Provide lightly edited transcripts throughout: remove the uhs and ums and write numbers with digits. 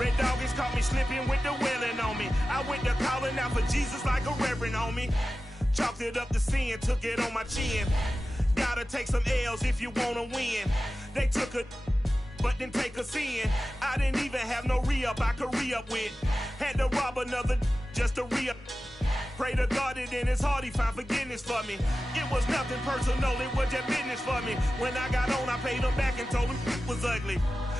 Red doggies caught me slipping with the wailing on me. I went to calling out for Jesus like a reverend on me. Chalked it up to sin, took it on my chin. Gotta take some L's if you wanna win. They took a but didn't take us in. I didn't even have no re-up I could re-up with. Had to rob another just to re-up. Pray to God that in his heart he found forgiveness for me. It was nothing personal, it was just business for me. When I got on, I paid him back and told him it was ugly.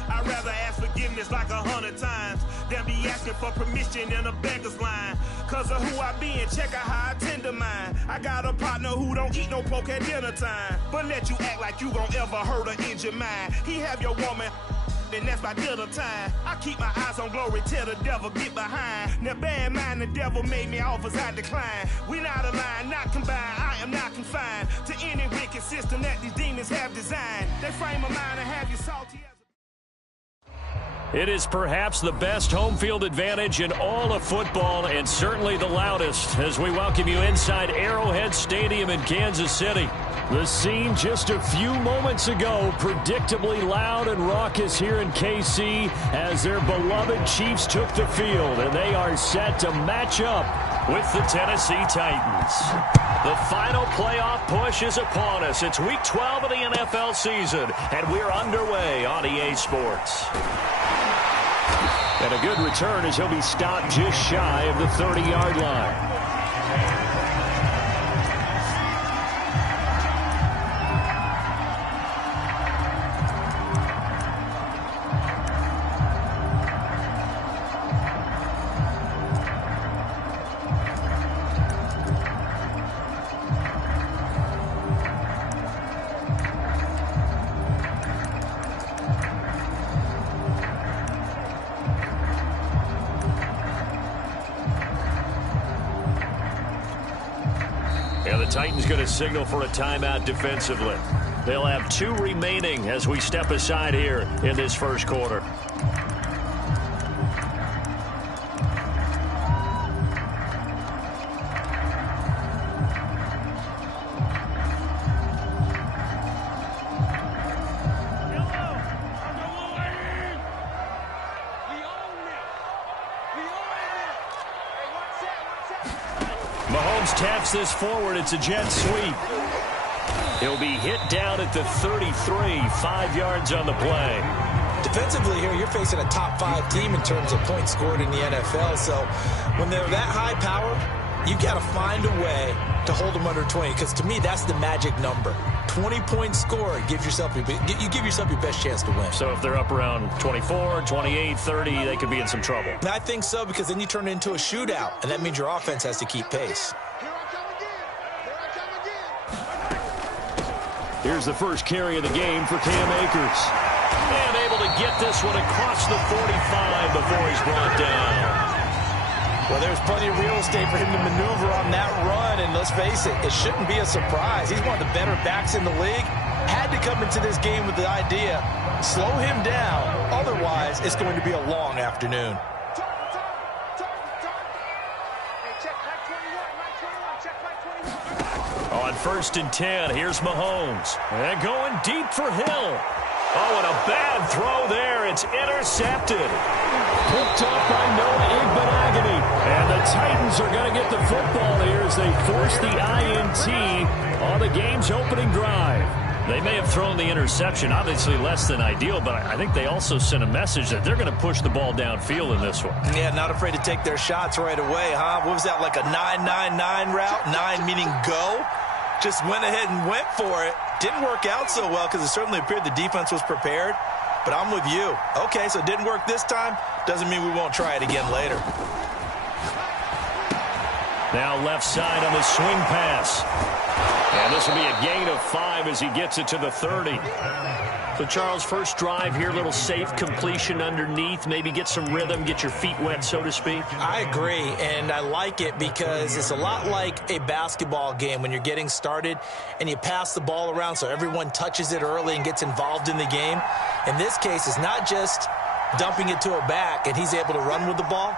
I'd rather ask forgiveness like 100 times than be asking for permission in a beggar's line. Cause of who I be and check out how I tend to mine. I got a partner who don't eat no pork at dinner time, but let you act like you gon' ever hurt or injure mine. He have your woman, and that's by dinner time. I keep my eyes on glory till the devil get behind. Now bear in mind the devil made me offers I decline. We not aligned, not combined, I am not confined to any wicked system that these demons have designed. They frame a mind and have you salty as It is perhaps the best home field advantage in all of football, and certainly the loudest, as we welcome you inside Arrowhead Stadium in Kansas City. The scene just a few moments ago, predictably loud and raucous here in KC as their beloved Chiefs took the field, and they are set to match up with the Tennessee Titans. The final playoff push is upon us. It's Week 12 of the NFL season, and we're underway on EA Sports. And a good return as he'll be stopped just shy of the 30-yard line. Titans going to signal for a timeout defensively. They'll have 2 remaining as we step aside here in this first quarter. Taps this forward. It's a jet sweep. He'll be hit down at the 33, 5 yards on the play. Defensively here, you're facing a top 5 team in terms of points scored in the NFL. So when they're that high powered, you've got to find a way to hold them under 20. Because to me, that's the magic number. 20 points scored, you give yourself your best chance to win. So if they're up around 24, 28, 30, they could be in some trouble. I think so, because then you turn it into a shootout, and that means your offense has to keep pace. Here's the first carry of the game for Cam Akers. And able to get this one across the 45 before he's brought down. Well, there's plenty of real estate for him to maneuver on that run, and let's face it, it shouldn't be a surprise. He's one of the better backs in the league. Had to come into this game with the idea, slow him down, otherwise it's going to be a long afternoon. On 1st and 10, here's Mahomes. And going deep for Hill. Oh, and a bad throw there. It's intercepted. Picked up by Noah Igbenogany. And the Titans are going to get the football here as they force the INT on the game's opening drive. They may have thrown the interception, obviously less than ideal, but I think they also sent a message that they're going to push the ball downfield in this one. Yeah, not afraid to take their shots right away, huh? What was that, like a 9-9-9 route? 9 meaning go? Just went ahead and went for it. Didn't work out so well because it certainly appeared the defense was prepared. But I'm with you. Okay, so it didn't work this time. Doesn't mean we won't try it again later. Now left side on the swing pass. And this will be a gain of 5 as he gets it to the 30. So, Charles, first drive here, little safe completion underneath. Maybe get some rhythm, get your feet wet, so to speak. I agree, and I like it because it's a lot like a basketball game when you're getting started and you pass the ball around so everyone touches it early and gets involved in the game. In this case, it's not just dumping it to a back and he's able to run with the ball,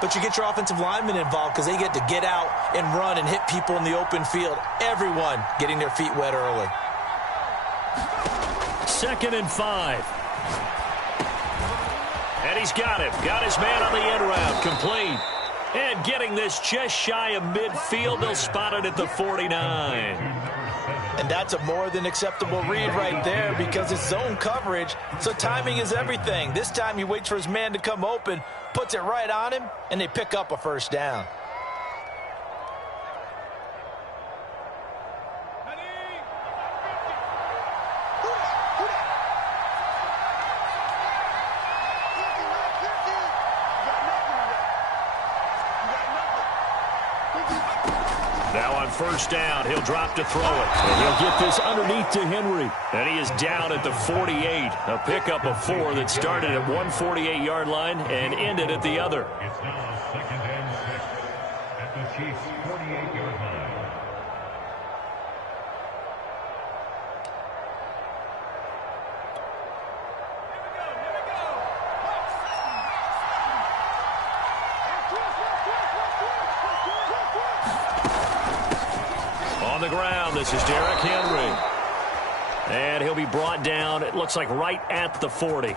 but you get your offensive linemen involved because they get to get out and run and hit people in the open field. Everyone getting their feet wet early. 2nd and 5. And he's got him. Got his man on the end route. Complete. And getting this just shy of midfield. They'll spot it at the 49. And that's a more than acceptable read right there because it's zone coverage, so timing is everything. This time he waits for his man to come open, puts it right on him, and they pick up a first down. Now on first down, he'll drop to throw it. And he'll get this underneath to Henry. And he is down at the 48. A pickup of 4 that started at 148-yard line and ended at the other. It's now second and 6 at the Chiefs' 48-yard line. On the ground, this is Derrick Henry. And he'll be brought down, it looks like right at the 40.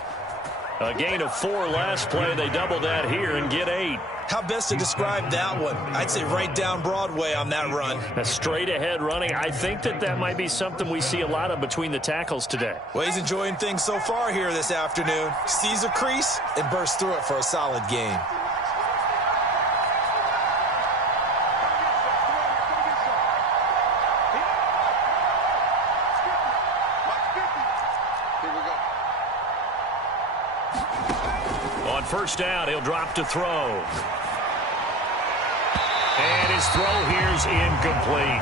A gain of 4 last play. They double that here and get 8. How best to describe that one? I'd say right down Broadway on that run. A straight ahead running. I think that might be something we see a lot of between the tackles today. Well, he's enjoying things so far here this afternoon. Sees a crease and bursts through it for a solid gain. On first down, he'll drop to throw. And his throw here's incomplete.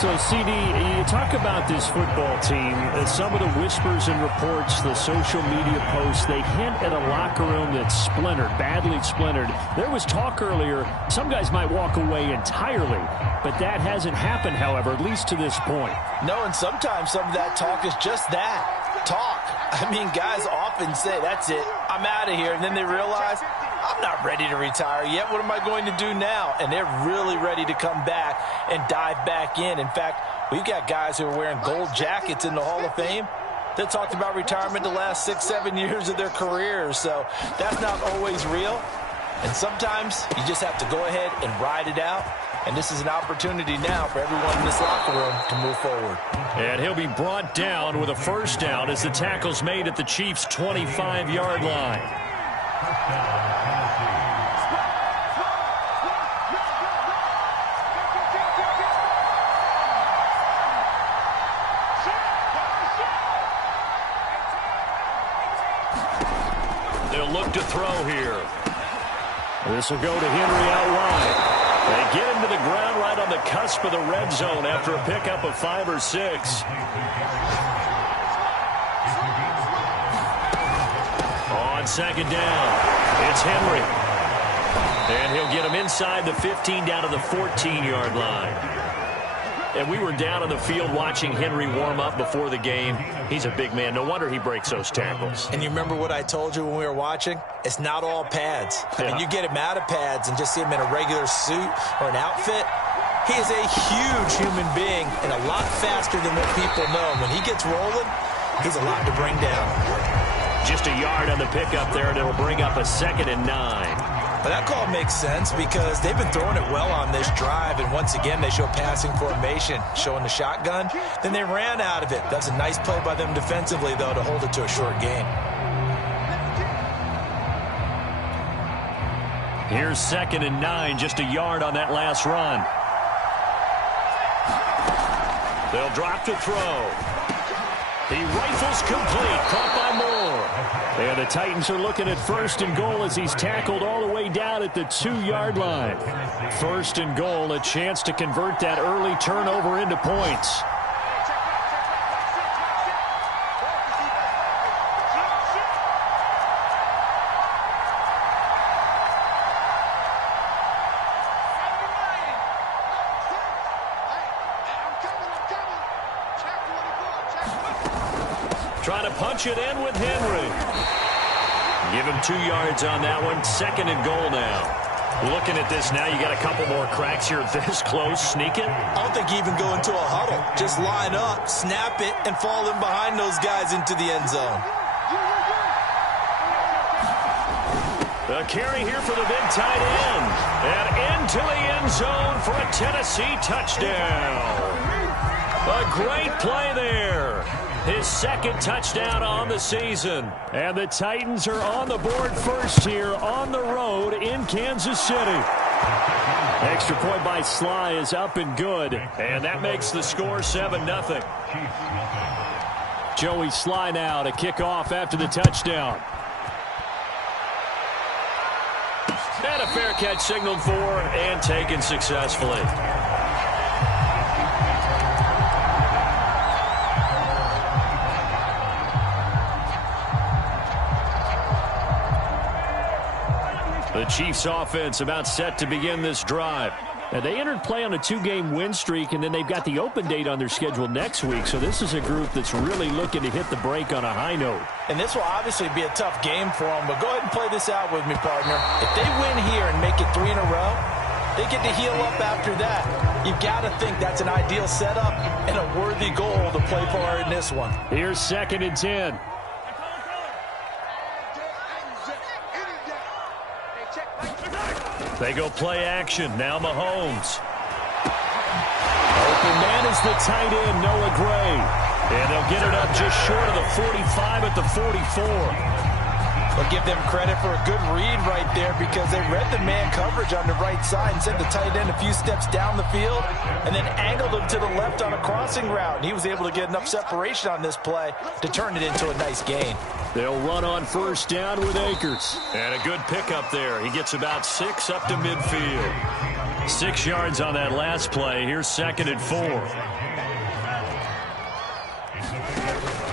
So, CD, you talk about this football team, some of the whispers and reports, the social media posts, they hint at a locker room that's splintered, badly splintered. There was talk earlier, some guys might walk away entirely, but that hasn't happened, however, at least to this point. No, and sometimes some of that talk is just that, talk. I mean, guys often say, that's it, I'm out of here, and then they realize, I'm not ready to retire yet. What am I going to do now? And they're really ready to come back and dive back in. In fact, we've got guys who are wearing gold jackets in the Hall of Fame that talked about retirement the last 6-7 years of their careers. So that's not always real. And sometimes you just have to go ahead and ride it out. And this is an opportunity now for everyone in this locker room to move forward. And he'll be brought down with a first down as the tackle's made at the Chiefs' 25-yard line. They'll look to throw here. This will go to Henry out wide. They get him to the ground right on the cusp of the red zone after a pickup of 5 or 6. On second down, it's Henry. And he'll get him inside the 15 down to the 14-yard line. And we were down on the field watching Henry warm up before the game. He's a big man. No wonder he breaks those tackles. And you remember what I told you when we were watching? It's not all pads. I mean, you get him out of pads and just see him in a regular suit or an outfit. He is a huge human being and a lot faster than what people know. When he gets rolling, he's a lot to bring down. Just a yard on the pickup there, and it'll bring up a 2nd and 9. But that call makes sense because they've been throwing it well on this drive, and once again they show passing formation, showing the shotgun. Then they ran out of it. That's a nice play by them defensively, though, to hold it to a short gain. Here's 2nd and 9, just a yard on that last run. They'll drop to throw. He rifles complete, caught by Moore. And the Titans are looking at 1st and goal as he's tackled all the way down at the 2-yard line. 1st and goal, a chance to convert that early turnover into points. Trying to punch it in with Henry. Give him 2 yards on that one. 2nd and goal now. Looking at this now, you got a couple more cracks here this close. Sneak it. I don't think you even go into a huddle. Just line up, snap it, and fall in behind those guys into the end zone. A carry here for the big tight end. And into the end zone for a Tennessee touchdown. A great play there. His second touchdown on the season. And the Titans are on the board first here on the road in Kansas City. Extra point by Sly is up and good. And that makes the score 7-0. Joey Sly now to kick off after the touchdown. And a fair catch signaled for and taken successfully. The Chiefs offense about set to begin this drive. Now, they entered play on a 2-game win streak, and then they've got the open date on their schedule next week. So this is a group that's really looking to hit the break on a high note. And this will obviously be a tough game for them, but go ahead and play this out with me, partner. If they win here and make it 3 in a row, they get to heal up after that. You've got to think that's an ideal setup and a worthy goal to play for in this one. Here's 2nd and 10. They go play action. Now Mahomes. Open man is the tight end, Noah Gray. And they'll get it up just short of the 45 at the 44. We'll give them credit for a good read right there because they read the man coverage on the right side and sent the tight end a few steps down the field and then angled him to the left on a crossing route. And he was able to get enough separation on this play to turn it into a nice gain. They'll run on first down with Akers. And a good pickup there. He gets about 6 up to midfield. 6 yards on that last play. Here's 2nd and 4.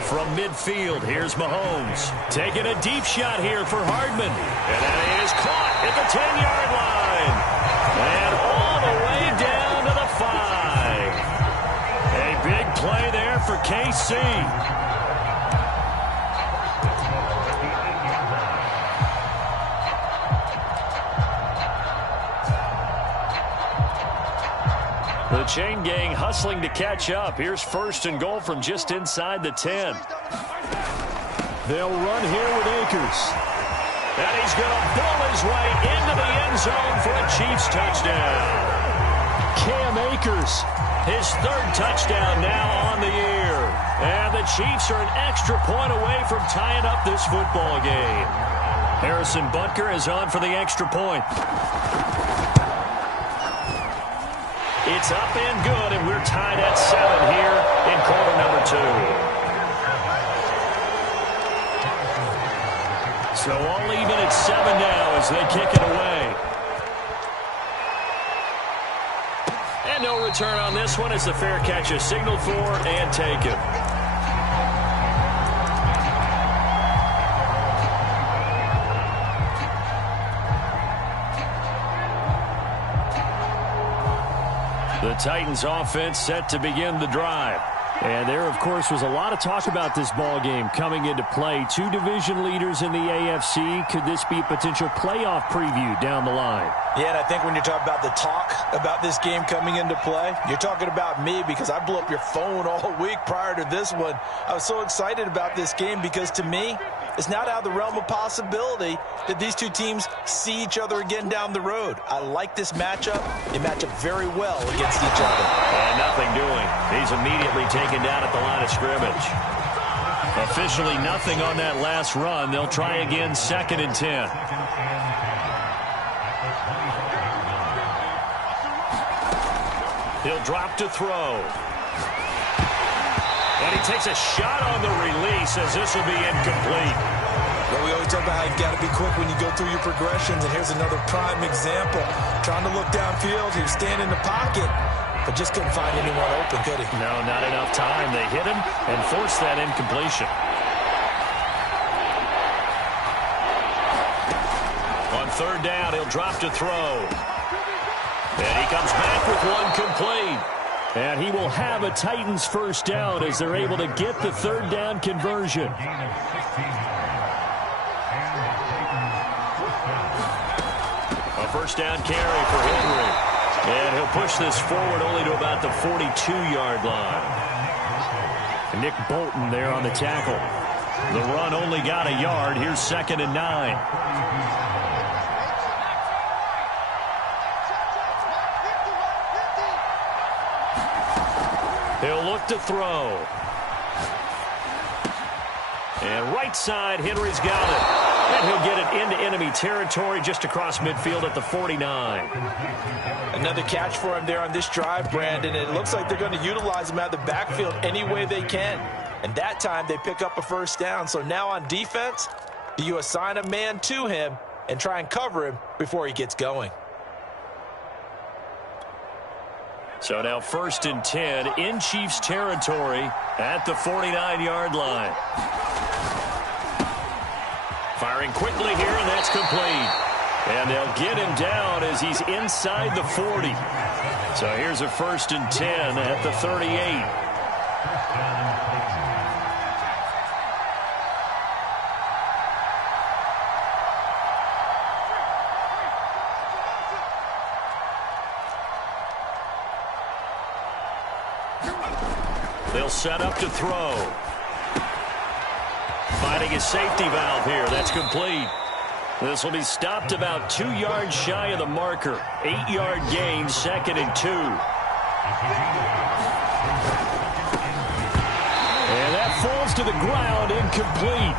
From midfield, here's Mahomes. Taking a deep shot here for Hardman. And that is caught at the 10-yard line. And all the way down to the 5. A big play there for KC. The chain gang hustling to catch up. Here's 1st and goal from just inside the 10. They'll run here with Akers. And he's going to pull his way into the end zone for a Chiefs touchdown. Cam Akers, his 3rd touchdown now on the year. And the Chiefs are an extra point away from tying up this football game. Harrison Butker is on for the extra point. It's up and good, and we're tied at 7 here in quarter number 2. So all even at 7 now as they kick it away. And no return on this one as the fair catch is signaled for and taken. The Titans offense set to begin the drive. And there, of course, was a lot of talk about this ball game coming into play. 2 division leaders in the AFC. Could this be a potential playoff preview down the line? Yeah, and I think when you're talking about the talk about this game coming into play, you're talking about me because I blew up your phone all week prior to this one. I was so excited about this game because to me, it's not out of the realm of possibility that these 2 teams see each other again down the road. I like this matchup. They match up very well against each other. And nothing doing. He's immediately taken down at the line of scrimmage. Officially nothing on that last run. They'll try again 2nd and 10. He'll drop to throw. And he takes a shot on the release as this will be incomplete. Well, we always talk about how you've got to be quick when you go through your progressions, and here's another prime example. Trying to look downfield, he was standing in the pocket, but just couldn't find anyone open, could he? No, not enough time. They hit him and forced that incompletion. On 3rd down, he'll drop to throw. And he comes back with one complete. And he will have a Titans first down as they're able to get the 3rd down conversion. A first down carry for Henry. And he'll push this forward only to about the 42-yard line. Nick Bolton there on the tackle. The run only got a yard. Here's 2nd and 9. to throw. And right side, Henry's got it. And he'll get it into enemy territory just across midfield at the 49. Another catch for him there on this drive, Brandon. And it looks like they're going to utilize him out of the backfield any way they can. And that time they pick up a first down. So now on defense, do you assign a man to him and try and cover him before he gets going? So now 1st and 10 in Chiefs territory at the 49-yard line. Firing quickly here, and that's complete. And they'll get him down as he's inside the 40. So here's a 1st and 10 at the 38. They'll set up to throw. Finding his safety valve here. That's complete. This will be stopped about 2 yards shy of the marker. 8-yard gain, 2nd and 2. And that falls to the ground, incomplete.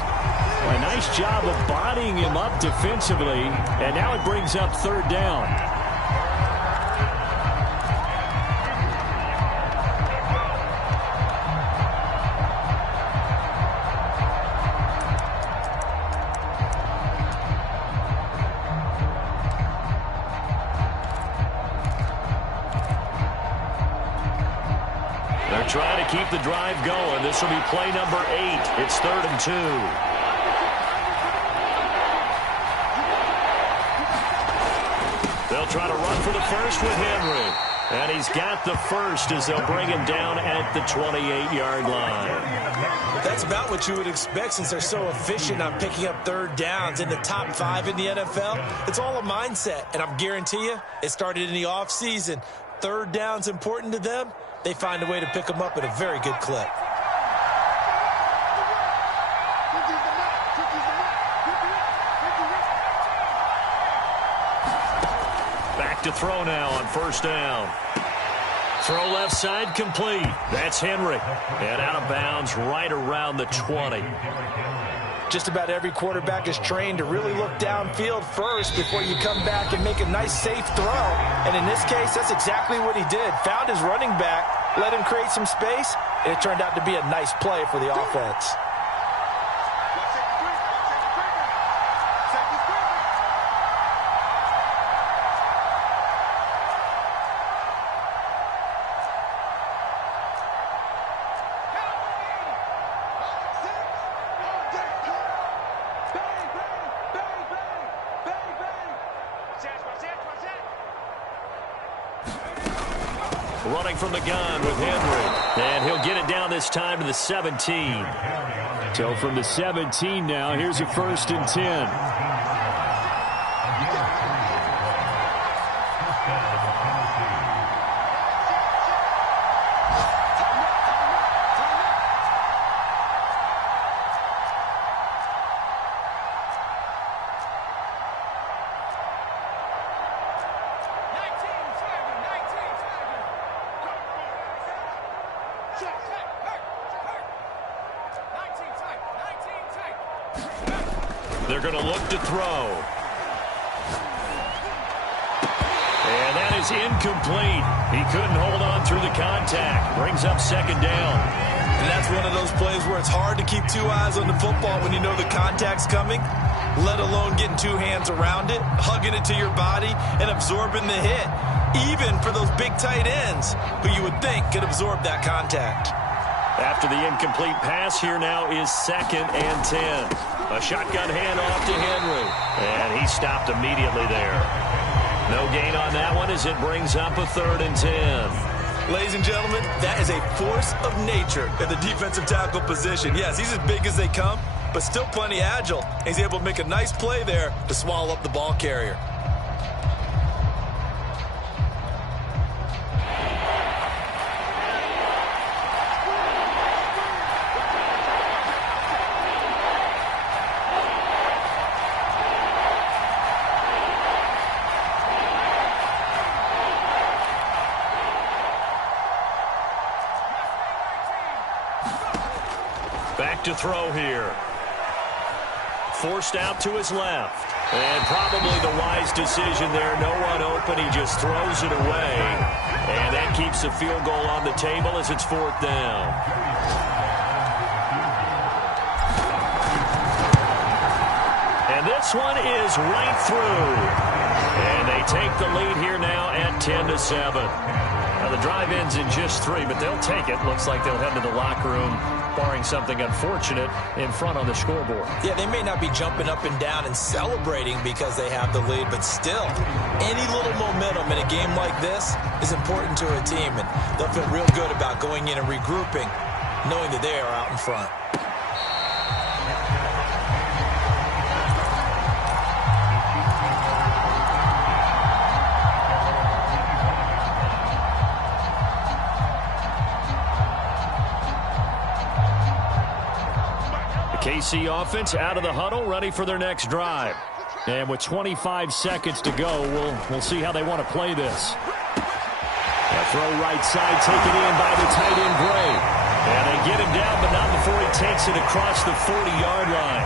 A nice job of bodying him up defensively. And now it brings up 3rd down. Trying to keep the drive going. This will be play number 8. It's 3rd and 2. They'll try to run for the first with Henry. And he's got the first as they'll bring him down at the 28-yard line. That's about what you would expect since they're so efficient on picking up 3rd downs in the top 5 in the NFL. It's all a mindset, and I'm guarantee you it started in the offseason. 3rd down's important to them. They find a way to pick them up at a very good clip. Back to throw now on 1st down. Throw left side complete. That's Henry. And out of bounds right around the 20. Just about every quarterback is trained to really look downfield first before you come back and make a nice, safe throw. And in this case, that's exactly what he did. Found his running back, let him create some space, and it turned out to be a nice play for the offense. Running from the gun with Henry. And he'll get it down this time to the 17. So from the 17 now, here's a 1st and 10. They're going to look to throw. And that is incomplete. He couldn't hold on through the contact. Brings up 2nd down. And that's one of those plays where it's hard to keep 2 eyes on the football when you know the contact's coming, let alone getting 2 hands around it, hugging it to your body, and absorbing the hit. Even for those big tight ends who you would think could absorb that contact. After the incomplete pass, here now is 2nd and 10. A shotgun handoff to Henry. And he stopped immediately there. No gain on that one as it brings up a 3rd and 10. Ladies and gentlemen, that is a force of nature at the defensive tackle position. Yes, he's as big as they come, but still plenty agile. He's able to make a nice play there to swallow up the ball carrier. back to throw here. Forced out to his left. And probably the wise decision there. No one open. He just throws it away. And that keeps the field goal on the table as it's 4th down. And this one is right through. And they take the lead here now at 10-7. Now the drive ends in just 3, but they'll take it. Looks like they'll head to the locker room, barring something unfortunate, in front on the scoreboard. Yeah, they may not be jumping up and down and celebrating because they have the lead, but still, any little momentum in a game like this is important to a team, and they'll feel real good about going in and regrouping, knowing that they are out in front. KC offense out of the huddle, ready for their next drive. And with 25 seconds to go, we'll see how they want to play this. A throw right side taken in by the tight end Gray. And they get him down, but not before he takes it across the 40-yard line.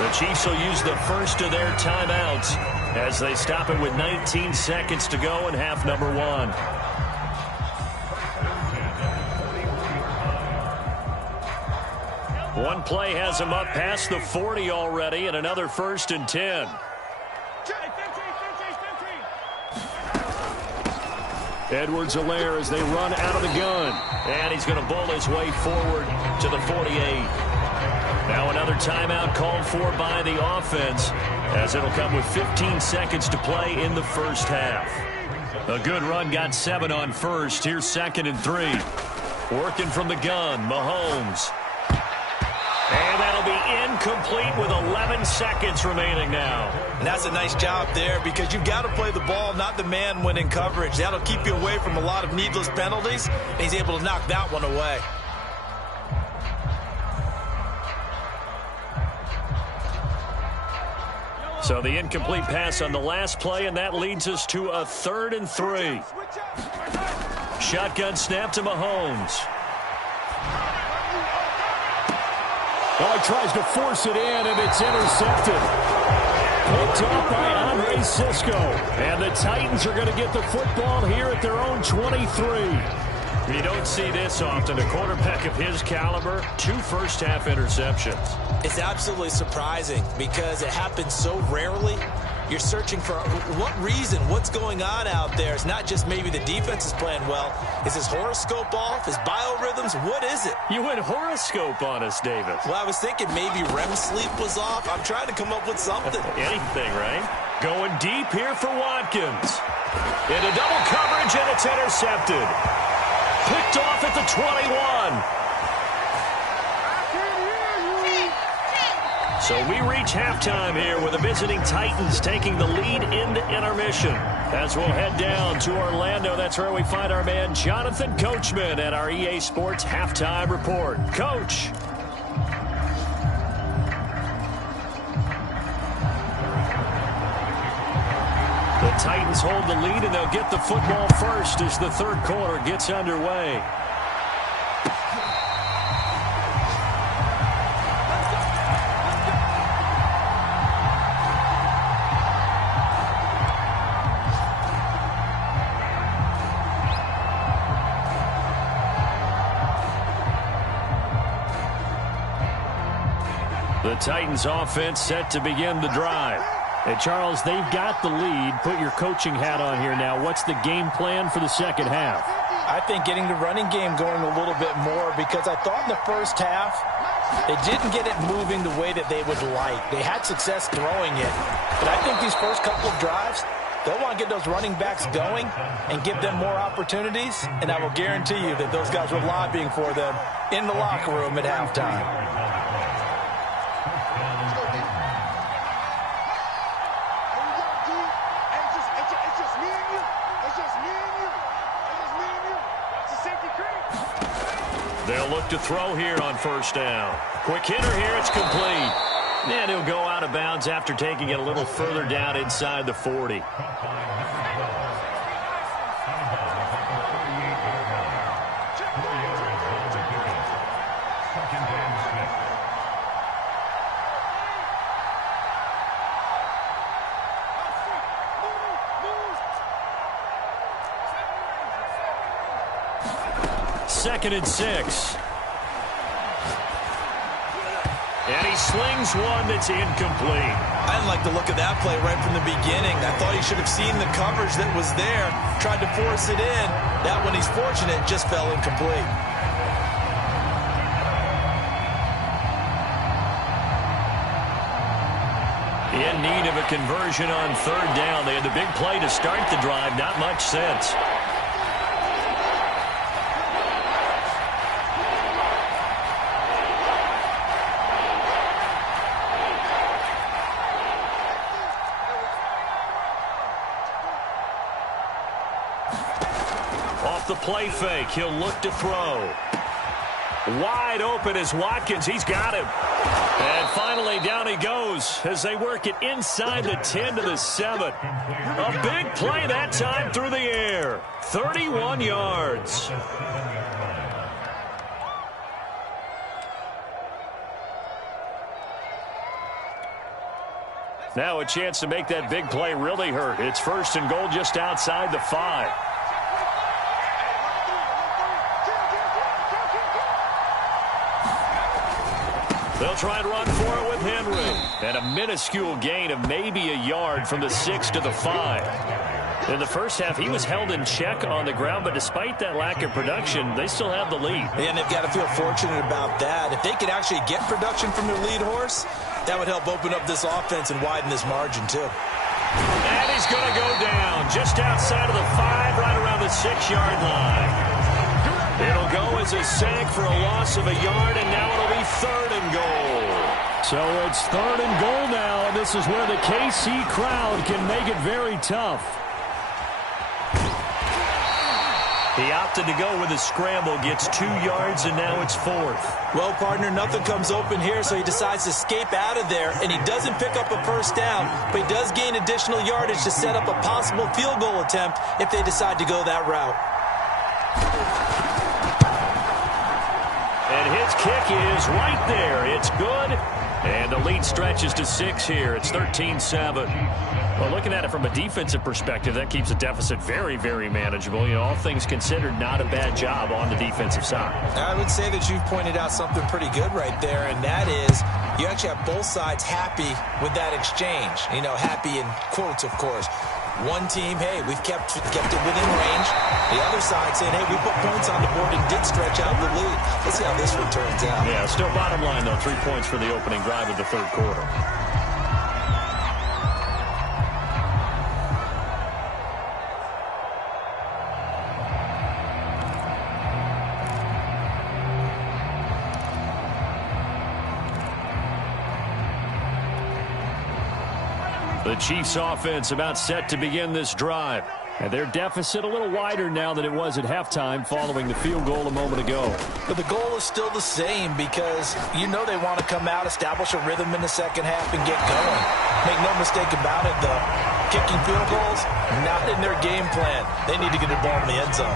The Chiefs will use the first of their timeouts as they stop it with 19 seconds to go in half number 1. One play has him up past the 40 already, and another 1st and 10. Edwards-Helaire as they run out of the gun. And he's going to bowl his way forward to the 48. Now another timeout called for by the offense, as it'll come with 15 seconds to play in the first half. A good run, got 7 on first. Here's 2nd and 3. Working from the gun, Mahomes. And that'll be incomplete with 11 seconds remaining now. And that's a nice job there because you've got to play the ball, not the man when in coverage. That'll keep you away from a lot of needless penalties, and he's able to knock that one away. So the incomplete pass on the last play, and that leads us to a 3rd and 3. Shotgun snap to Mahomes. Oh, he tries to force it in, and it's intercepted. Picked off by Andre Cisco. And the Titans are going to get the football here at their own 23. You don't see this often. A quarterback of his caliber, 2 first-half interceptions. It's absolutely surprising because it happens so rarely. You're searching for what reason, what's going on out there. It's not just maybe the defense is playing well. Is his horoscope off? His biorhythms? What is it? You went horoscope on us, Davis. Well, I was thinking maybe REM sleep was off. I'm trying to come up with something. Anything, right? Going deep here for Watkins. Into double coverage, and it's intercepted. Picked off at the 21. So we reach halftime here with the visiting Titans taking the lead into intermission. As we'll head down to Orlando, that's where we find our man Jonathan Coachman at our EA Sports Halftime Report. Coach. The Titans hold the lead, and they'll get the football first as the 3rd quarter gets underway. The Titans offense set to begin the drive. Hey, Charles, they've got the lead. Put your coaching hat on here now. What's the game plan for the second half? I think getting the running game going a little bit more because I thought in the first half they didn't get it moving the way that they would like. They had success throwing it. But I think these first couple of drives, they'll want to get those running backs going and give them more opportunities. And I will guarantee you that those guys were lobbying for them in the locker room at halftime. They'll look to throw here on 1st down. Quick hitter here, it's complete. And he'll go out of bounds after taking it a little further down inside the 40. 2nd and 6. And he slings one that's incomplete. I didn't like the look of that play right from the beginning. I thought he should have seen the coverage that was there, tried to force it in. That one, he's fortunate, just fell incomplete. In need of a conversion on 3rd down. They had the big play to start the drive. Not much sense. Off the play fake, he'll look to throw. Wide open is Watkins. He's got him. And finally, down he goes as they work it inside the 10 to the 7. A big play that time through the air. 31 yards. Now a chance to make that big play really hurt. It's 1st and goal just outside the 5. They'll try and run for it with Henry. And a minuscule gain of maybe a yard from the 6 to the 5. In the first half, he was held in check on the ground, but despite that lack of production, they still have the lead. And they've got to feel fortunate about that. If they could actually get production from their lead horse, that would help open up this offense and widen this margin, too. And he's going to go down just outside of the 5, right around the 6-yard line. It'll go as a sack for a loss of a yard, and now it'll be 3rd and goal. So it's 3rd and goal now, and this is where the KC crowd can make it very tough. He opted to go with a scramble, gets 2 yards, and now it's 4th. Well, partner, nothing comes open here, so he decides to escape out of there, and he doesn't pick up a 1st down, but he does gain additional yardage to set up a possible field goal attempt if they decide to go that route. And his kick is right there. It's good. And the lead stretches to 6 here. It's 13-7. Well, looking at it from a defensive perspective, that keeps the deficit very, very manageable. You know, all things considered, not a bad job on the defensive side. I would say that you've pointed out something pretty good right there, and that is you actually have both sides happy with that exchange. You know, happy in quotes, of course. One team, hey, we've kept it within range. The other side saying, hey, we put points on the board and did stretch out the lead. Let's see how this one turns out. Yeah, still bottom line, though, 3 points for the opening drive of the 3rd quarter. The Chiefs offense about set to begin this drive. And their deficit a little wider now than it was at halftime following the field goal a moment ago. But the goal is still the same because you know they want to come out, establish a rhythm in the second half, and get going. Make no mistake about it, though. Kicking field goals, not in their game plan. They need to get the ball in the end zone.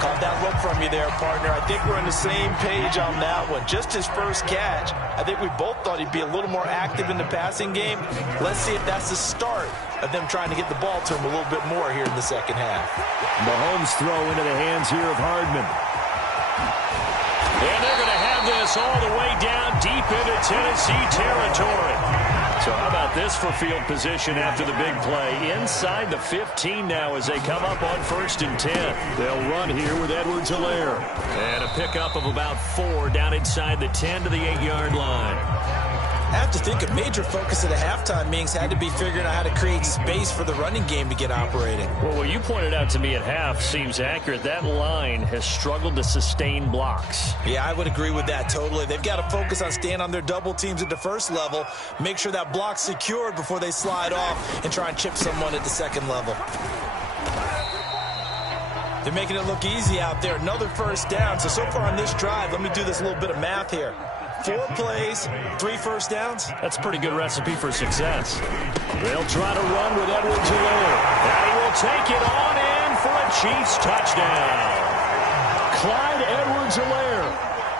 Caught that look from you there, partner. I think we're on the same page on that one. Just his first catch. I think we both thought he'd be a little more active in the passing game. Let's see if that's the start of them trying to get the ball to him a little bit more here in the second half. Mahomes throw into the hands here of Hardman. And they're going to have this all the way down deep into Tennessee territory. So how about this for field position after the big play? Inside the 15 now as they come up on 1st and 10. They'll run here with Edwards-Helaire. And a pickup of about 4 down inside the 10 to the 8-yard line. I have to think a major focus at a halftime meetings had to be figuring out how to create space for the running game to get operating. Well, what you pointed out to me at half seems accurate. That line has struggled to sustain blocks. Yeah, I would agree with that totally. They've got to focus on staying on their double teams at the first level, make sure that block's secured before they slide off and try and chip someone at the second level. They're making it look easy out there. Another 1st down. So far on this drive, let me do this little bit of math here. 4 plays, 3 1st downs. That's a pretty good recipe for success. They'll try to run with Edwards-Helaire. And he will take it on in for a Chiefs touchdown. Clyde Edwards-Helaire.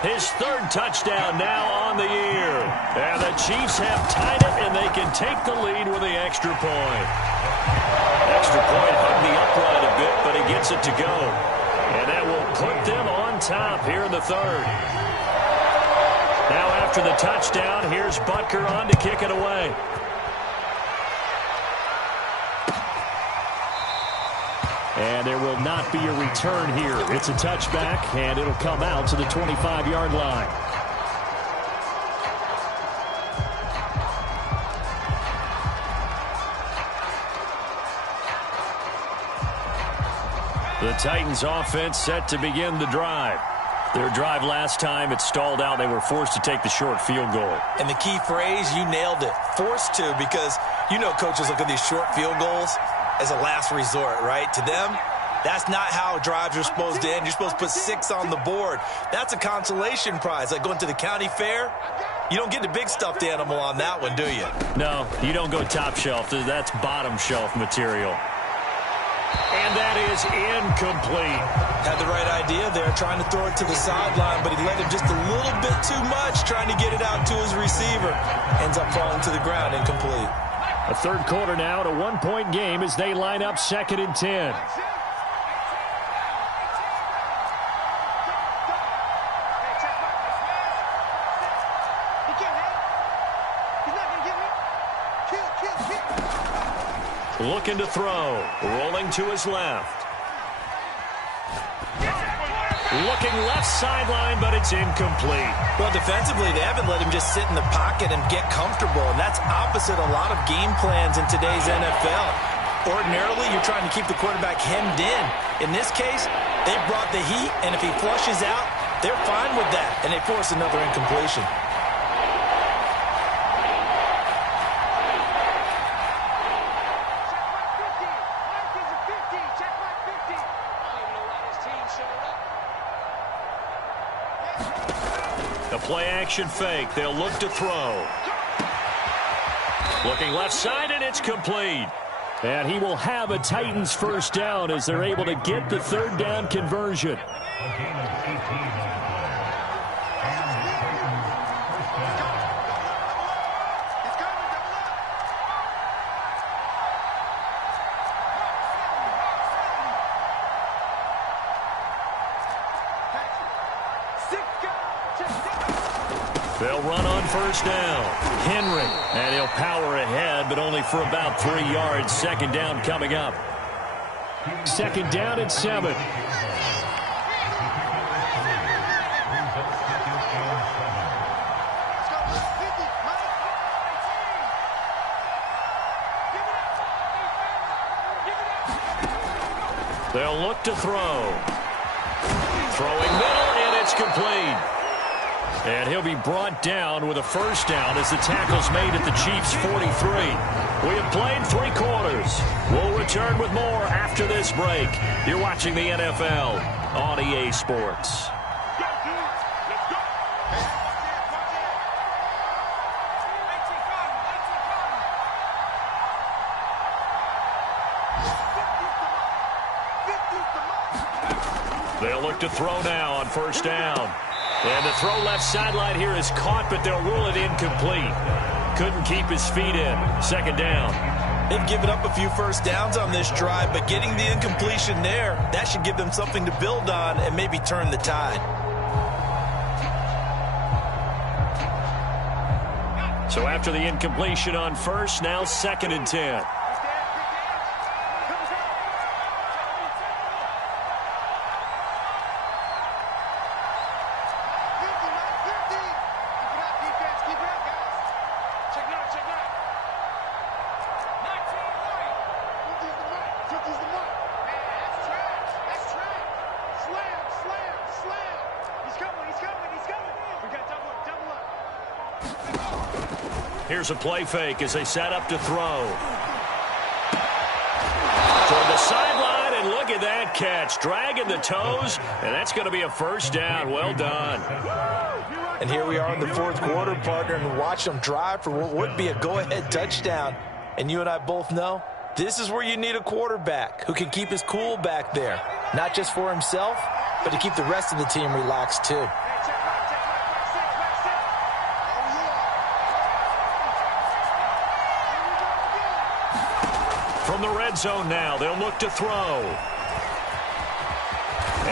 His 3rd touchdown now on the year. And the Chiefs have tied it, and they can take the lead with the extra point. Extra point hugged the upright a bit, but he gets it to go. And that will put them on top here in the third. Now after the touchdown, here's Butker on to kick it away. And there will not be a return here. It's a touchback, and it'll come out to the 25-yard line. The Titans offense set to begin the drive. Their drive last time, it stalled out. They were forced to take the short field goal. And the key phrase, you nailed it, forced to, because you know coaches look at these short field goals as a last resort, right? To them, that's not how drives are supposed to end. You're supposed to put 6 on the board. That's a consolation prize. Like going to the county fair, you don't get the big stuffed animal on that one, do you? No, you don't go top shelf. That's bottom shelf material. And that is incomplete. Had the right idea there, trying to throw it to the sideline, but he let him just a little bit too much, trying to get it out to his receiver. Ends up falling to the ground, incomplete. A third quarter now, at a one-point game as they line up 2nd and 10. Looking to throw, rolling to his left. Looking left sideline, but it's incomplete. Well, defensively, they haven't let him just sit in the pocket and get comfortable, and that's opposite a lot of game plans in today's NFL. Ordinarily, you're trying to keep the quarterback hemmed in. In this case, they brought the heat, and if he flushes out, they're fine with that, and they force another incompletion. Play-action fake. They'll look to throw. Looking left side, and it's complete. And he will have a Titans first down as they're able to get the third down conversion. They'll run on first down. Henry, and he'll power ahead, but only for about 3 yards. Second down coming up. 2nd down and 7. They'll look to throw. Throwing middle, and it's complete. And he'll be brought down with a first down as the tackle's made at the Chiefs' 43. We have played 3 quarters. We'll return with more after this break. You're watching the NFL on EA Sports. They'll look to throw now on first down. And the throw left sideline here is caught, but they'll rule it incomplete. Couldn't keep his feet in. Second down. They've given up a few first downs on this drive, but getting the incompletion there, that should give them something to build on and maybe turn the tide. So after the incompletion on first, now 2nd and 10. Here's a play fake as they set up to throw. Toward the sideline, and look at that catch. Dragging the toes, and that's going to be a first down. Well done. And here we are in the 4th quarter, partner, and watch them drive for what would be a go-ahead touchdown. And you and I both know this is where you need a quarterback who can keep his cool back there. Not just for himself, but to keep the rest of the team relaxed too. From the red zone now, they'll look to throw.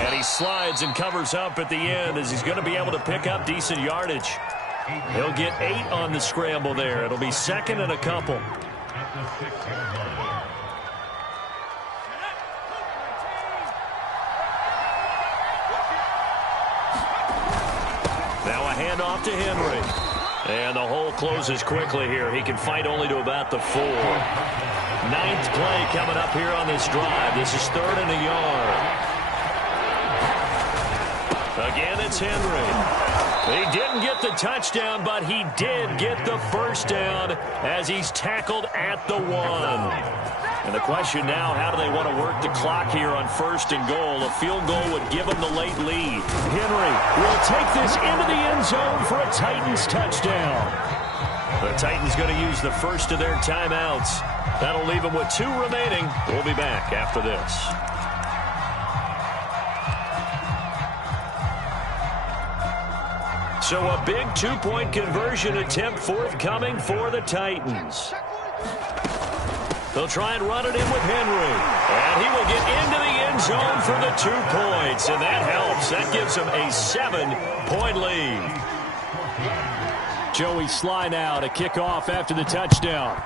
And he slides and covers up at the end as he's going to be able to pick up decent yardage. He'll get 8 on the scramble there. It'll be 2nd and a couple. Now a handoff to Henry. And the hole closes quickly here. He can fight only to about the 4. 9th play coming up here on this drive. This is 3rd and a yard. Again, it's Henry. He didn't get the touchdown, but he did get the first down as he's tackled at the 1. And the question now, how do they want to work the clock here on 1st and goal? A field goal would give them the late lead. Henry will take this into the end zone for a Titans touchdown. The Titans going to use the first of their timeouts. That'll leave them with 2 remaining. We'll be back after this. So a big 2-point conversion attempt forthcoming for the Titans. They'll try and run it in with Henry. And he will get into the end zone for the 2 points. And that helps. That gives him a 7-point lead. Joey Sly now to kick off after the touchdown.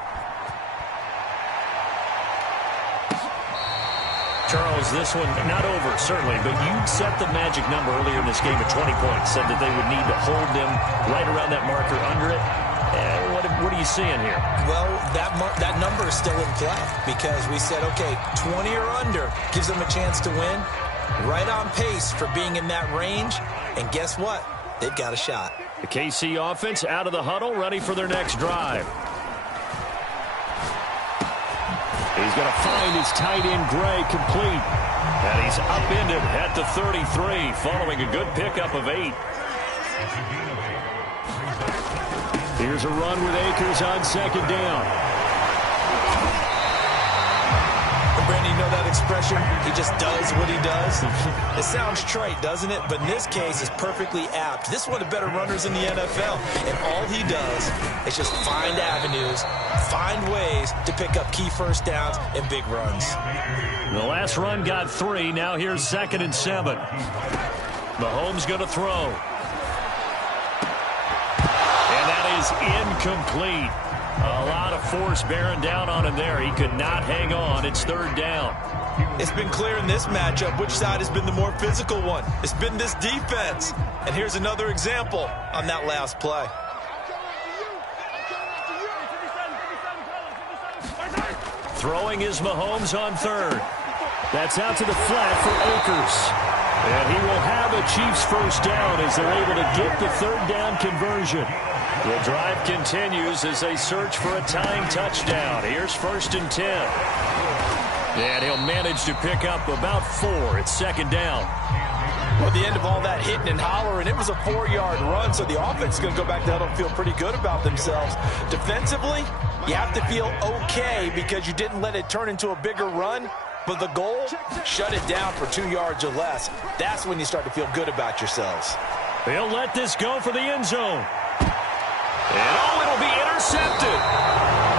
Charles, this one not over, certainly, but you set the magic number earlier in this game at 20 points. Said that they would need to hold them right around that marker under it. What are you seeing here? Well, that number is still in play because we said, okay, 20 or under gives them a chance to win. Right on pace for being in that range. And guess what? They've got a shot. The KC offense out of the huddle, ready for their next drive. He's going to find his tight end, Gray, complete. And he's upended at the 33, following a good pickup of 8. Here's a run with Akers on 2nd down. Brandon, you know that expression? He just does what he does. It sounds trite, doesn't it? But in this case, it's perfectly apt. This is one of the better runners in the NFL. And all he does is just find avenues, find ways to pick up key first downs and big runs. The last run got 3. Now here's 2nd and 7. Mahomes going to throw. And that is incomplete. A lot of force bearing down on him there. He could not hang on. It's 3rd down. It's been clear in this matchup which side has been the more physical one. It's been this defense. And here's another example on that last play. Throwing is Mahomes on 3rd. That's out to the flat for Akers. And he will have a Chiefs first down as they're able to get the 3rd down conversion. The drive continues as they search for a tying touchdown. Here's 1st and 10. And he'll manage to pick up about 4. It's 2nd down. Well, at the end of all that hitting and hollering, it was a 4-yard run, so the offense is going to go back to huddle and feel pretty good about themselves. Defensively, you have to feel okay because you didn't let it turn into a bigger run. But the goal, shut it down for 2 yards or less. That's when you start to feel good about yourselves. They'll let this go for the end zone. And it'll be intercepted.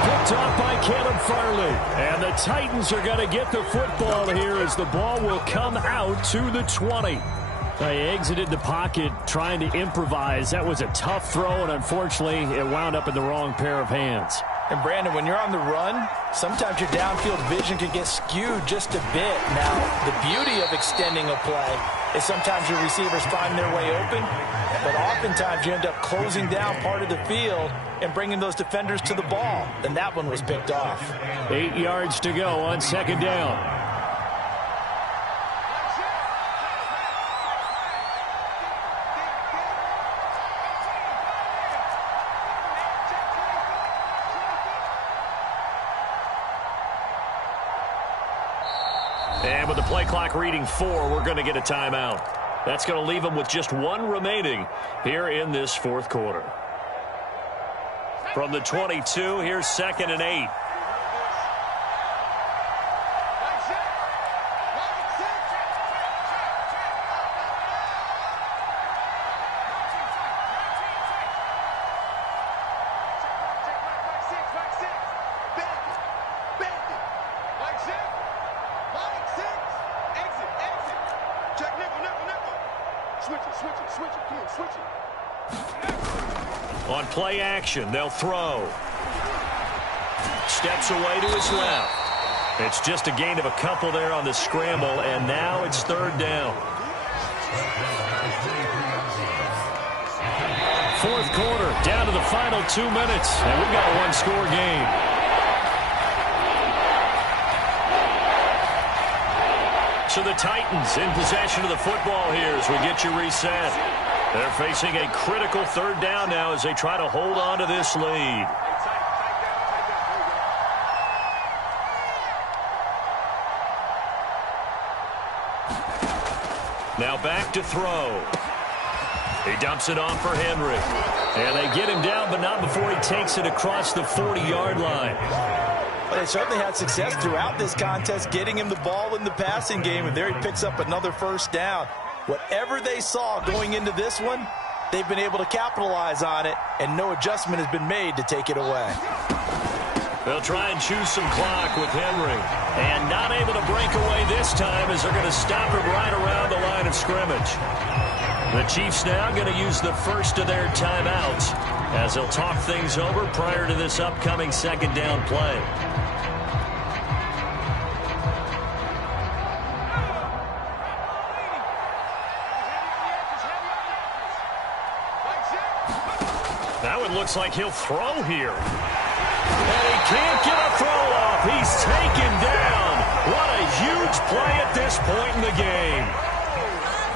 Picked off by Caleb Farley. And the Titans are going to get the football here as the ball will come out to the 20. They exited the pocket trying to improvise. That was a tough throw, and unfortunately, it wound up in the wrong pair of hands. And, Brandon, when you're on the run, sometimes your downfield vision can get skewed just a bit. Now, the beauty of extending a play is sometimes your receivers find their way open, but oftentimes you end up closing down part of the field and bringing those defenders to the ball. And that one was picked off. 8 yards to go on 2nd down. And with the play clock reading 4, we're going to get a timeout. That's going to leave them with just 1 remaining here in this 4th quarter. From the 22, here's 2nd and 8. Check nickel. On play action, they'll throw. Steps away to his left. It's just a gain of a couple there on the scramble, and now it's third down. Fourth quarter, down to the final 2 minutes, and we've got a one-score game. So the Titans in possession of the football here as we get you reset. They're facing a critical third down now as they try to hold on to this lead. Now back to throw. He dumps it off for Henry. And they get him down, but not before he takes it across the 40-yard line. But they certainly had success throughout this contest, getting him the ball in the passing game, and there he picks up another first down. Whatever they saw going into this one, they've been able to capitalize on it, and no adjustment has been made to take it away. They'll try and choose some clock with Henry. And not able to break away this time as they're going to stop him right around the line of scrimmage. The Chiefs now going to use the first of their timeouts as they'll talk things over prior to this upcoming second down play. Now it looks like he'll throw here. And he can't get a throw off. He's taken down. What a huge play at this point in the game.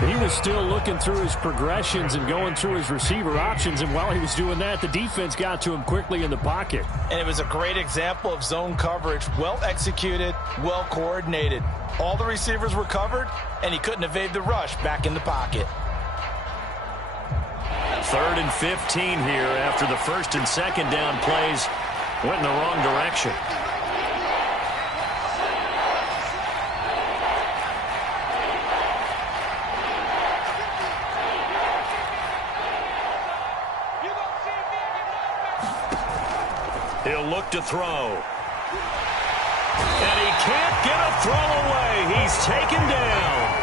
He was still looking through his progressions and going through his receiver options, and while he was doing that, the defense got to him quickly in the pocket. And it was a great example of zone coverage. Well executed, well coordinated. All the receivers were covered, and he couldn't evade the rush back in the pocket. 3rd and 15 here after the first and second down plays went in the wrong direction. He'll look to throw. And he can't get a throw away. He's taken down.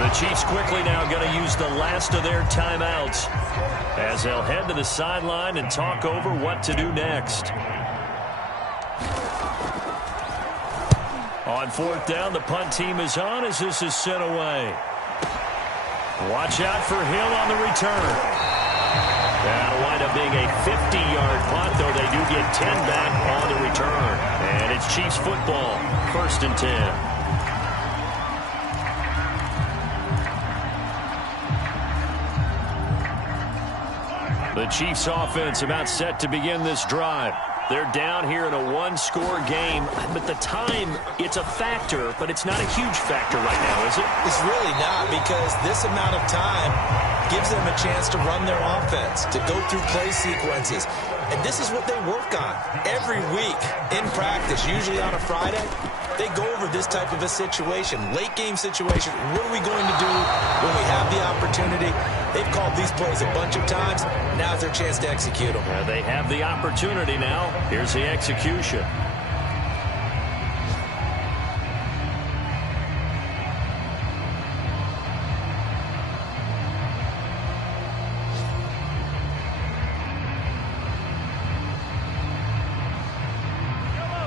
The Chiefs quickly now going to use the last of their timeouts as they'll head to the sideline and talk over what to do next. On 4th down, the punt team is on as this is sent away. Watch out for Hill on the return. That'll wind up being a 50-yard punt, though they do get 10 back on the return. And it's Chiefs football, 1st and 10. The Chiefs offense about set to begin this drive. They're down here in a one-score game, but the time, it's a factor, but it's not a huge factor right now, is it? It's really not, because this amount of time gives them a chance to run their offense, to go through play sequences. And this is what they work on every week in practice, usually on a Friday. They go over this type of a situation, late game situation. What are we going to do when we have the opportunity? They've called these plays a bunch of times. Now's their chance to execute them. They have the opportunity now. Here's the execution.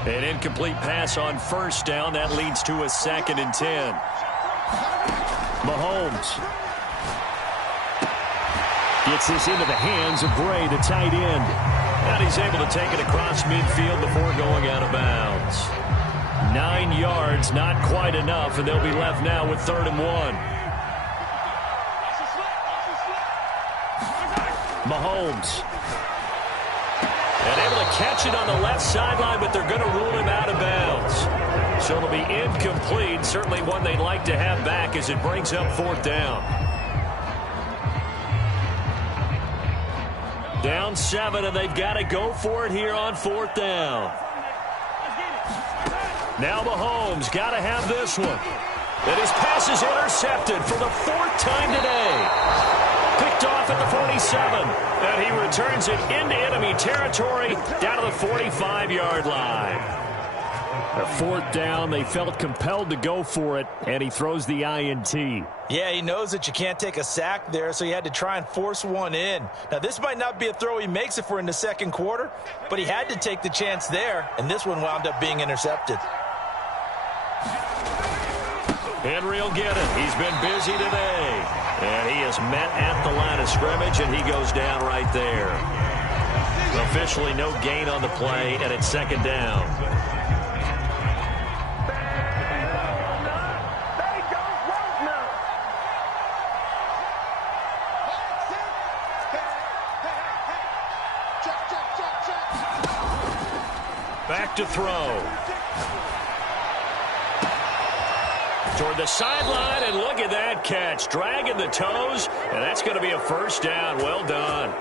An incomplete pass on 1st down. That leads to a 2nd and 10. Mahomes gets this into the hands of Bray, the tight end. And he's able to take it across midfield before going out of bounds. 9 yards, not quite enough, and they'll be left now with 3rd and 1. Mahomes. And able to catch it on the left sideline, but they're going to rule him out of bounds. So it'll be incomplete. Certainly one they'd like to have back as it brings up 4th down. Down 7, and they've got to go for it here on 4th down. Now Mahomes got to have this one. And his pass is intercepted for the 4th time today. Picked off at the 47, and he returns it into enemy territory down to the 45-yard line. A fourth down, they felt compelled to go for it, and he throws the INT. Yeah, he knows that you can't take a sack there, so he had to try and force one in. Now, this might not be a throw he makes if we're in the second quarter, but he had to take the chance there, and this one wound up being intercepted. Henry will get it. He's been busy today. And he is met at the line of scrimmage, and he goes down right there. Officially no gain on the play, and it's second down. Back to throw. Toward the sideline, and look at that catch. Dragging the toes, and that's going to be a first down. Well done.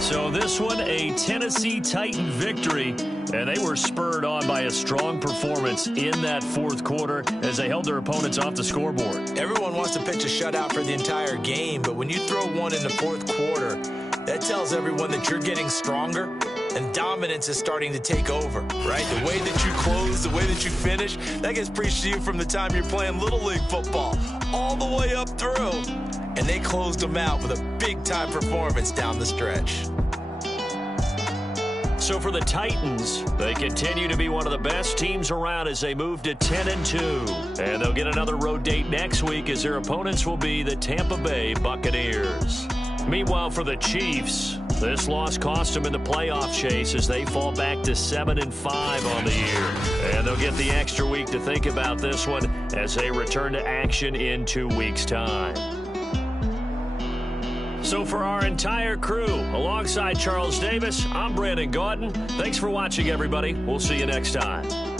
So this one, a Tennessee Titan victory, and they were spurred on by a strong performance in that fourth quarter as they held their opponents off the scoreboard. Everyone wants to pitch a shutout for the entire game, but when you throw one in the fourth quarter, that tells everyone that you're getting stronger and dominance is starting to take over, right? The way that you close, the way that you finish, that gets preached to you from the time you're playing Little League football all the way up through. And they closed them out with a big-time performance down the stretch. So for the Titans, they continue to be one of the best teams around as they move to 10-2. And they'll get another road date next week as their opponents will be the Tampa Bay Buccaneers. Meanwhile, for the Chiefs, this loss cost them in the playoff chase as they fall back to 7-5 on the year. And they'll get the extra week to think about this one as they return to action in 2 weeks' time. So for our entire crew, alongside Charles Davis, I'm Brandon Gautin. Thanks for watching, everybody. We'll see you next time.